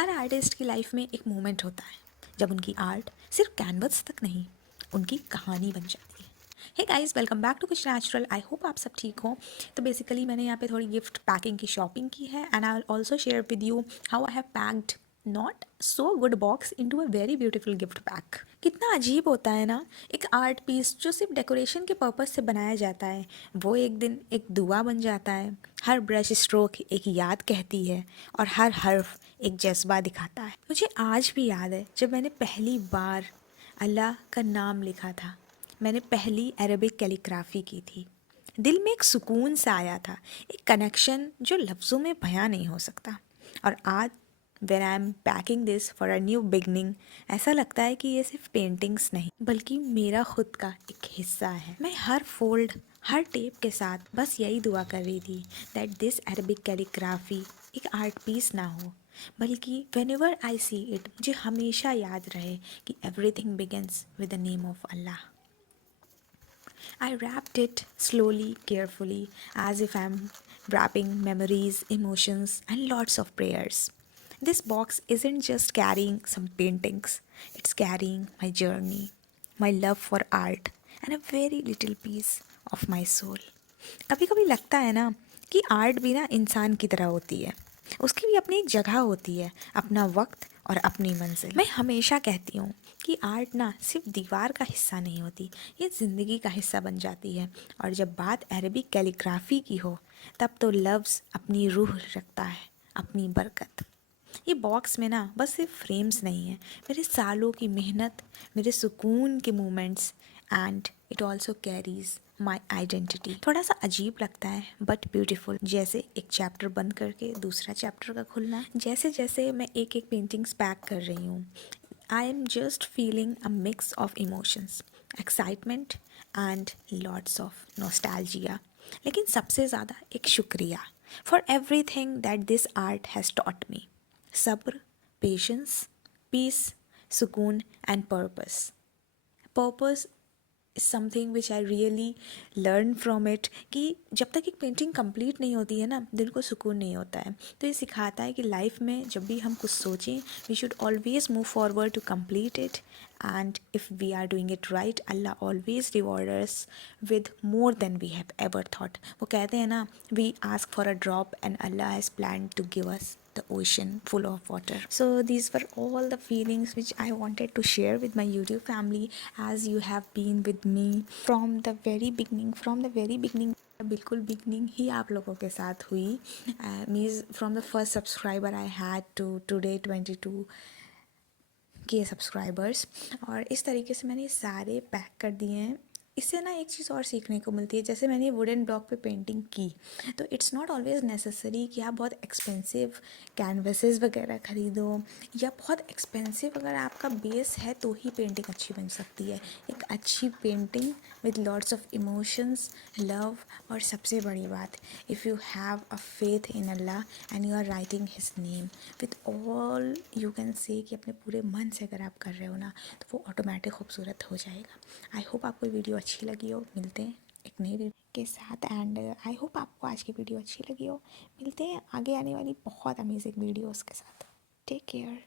हर artist की life में एक मोमेंट होता है जब उनकी आर्ट सिर्फ कैनवस तक नहीं, उनकी कहानी बन जाती है। Hey guys, welcome back to कुछ नेचुरल। आई होप आप सब ठीक हो। तो बेसिकली मैंने यहाँ पे थोड़ी गिफ्ट पैकिंग की शॉपिंग की है and I will also share with you how I have packed not so good box into a very beautiful gift pack. कितना अजीब होता है ना, एक आर्ट पीस जो सिर्फ डेकोरेशन के पर्पज से बनाया जाता है वो एक दिन एक दुआ बन जाता है। हर ब्रश स्ट्रोक एक याद कहती है और हर हर्फ एक जज्बा दिखाता है। मुझे आज भी याद है जब मैंने पहली बार अल्लाह का नाम लिखा था। मैंने पहली अरबिक कैलीग्राफी की थी। दिल में एक सुकून सा आया था, एक कनेक्शन जो लफ्ज़ों में बयां नहीं हो सकता। और आज when I am packing this for a new beginning, ऐसा लगता है कि ये सिर्फ पेंटिंग्स नहीं बल्कि मेरा खुद का एक हिस्सा है। मैं हर फोल्ड, हर टेप के साथ बस यही दुआ कर रही थी दैट दिस अरबिक कैलीग्राफी एक आर्ट पीस ना हो, बल्कि when ever I see it मुझे हमेशा याद रहे कि everything begins with the name of Allah. I wrapped it slowly, carefully, as if I'm wrapping memories, emotions, and lots of prayers. This box isn't just carrying some paintings, it's carrying my journey, my love for art, and a very little piece of my soul. कभी कभी लगता है ना कि art भी ना इंसान की तरह होती है। उसकी भी अपनी एक जगह होती है, अपना वक्त और अपनी मंजिल। मैं हमेशा कहती हूँ कि आर्ट ना सिर्फ दीवार का हिस्सा नहीं होती, ये ज़िंदगी का हिस्सा बन जाती है। और जब बात अरबिक कैलीग्राफी की हो तब तो लफ्ज़ अपनी रूह रखता है, अपनी बरकत। ये बॉक्स में ना बस सिर्फ फ्रेम्स नहीं है, मेरे सालों की मेहनत, मेरे सुकून के moments, and it also carries my identity. थोड़ा सा अजीब लगता है बट ब्यूटीफुल, जैसे एक चैप्टर बंद करके दूसरा चैप्टर का खुलना। जैसे जैसे मैं एक एक पेंटिंग्स पैक कर रही हूँ, I am just feeling a mix of emotions, excitement and lots of nostalgia. लेकिन सबसे ज़्यादा एक शुक्रिया for every thing that this art has taught me. सब्र, पेशेंस, पीस, सुकून and purpose. Purpose is something which I really learn from it, कि जब तक एक पेंटिंग कंप्लीट नहीं होती है ना, दिल को सुकून नहीं होता है। तो ये सिखाता है कि लाइफ में जब भी हम कुछ सोचें, we should always move forward to complete it, and if we are doing it right, Allah always reward us with more than we have ever thought. वो कहते हैं ना, we ask for a drop and Allah has plan to give us the ocean full of water. So these were all the feelings which I wanted to share with my YouTube family, as you have been with me from the very beginning. बिल्कुल beginning ही आप लोगों के साथ हुई। Means from the first subscriber I had to today 22 के subscribers. और इस तरीके से मैंने सारे पैक कर दिए हैं। इससे ना एक चीज़ और सीखने को मिलती है, जैसे मैंने वुडन ब्लॉक पे पेंटिंग की, तो इट्स नॉट ऑलवेज़ नेसेसरी कि आप बहुत एक्सपेंसिव कैनवसेस वगैरह ख़रीदो, या बहुत एक्सपेंसिव अगर आपका बेस है तो ही पेंटिंग अच्छी बन सकती है। एक अच्छी painting with lots of emotions, love, और सबसे बड़ी बात, if you have a faith in Allah and you are writing his name with all, you can say कि अपने पूरे मन से अगर आप कर रहे हो ना, तो वो ऑटोमेटिक खूबसूरत हो जाएगा। आई होप आपको वीडियो अच्छी लगी हो। मिलते हैं एक नई वीडियो के साथ, एंड आई होप आपको आज की वीडियो अच्छी लगी हो। मिलते हैं आगे आने वाली बहुत अमेजिंग वीडियोस के साथ। Take care.